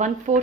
1/4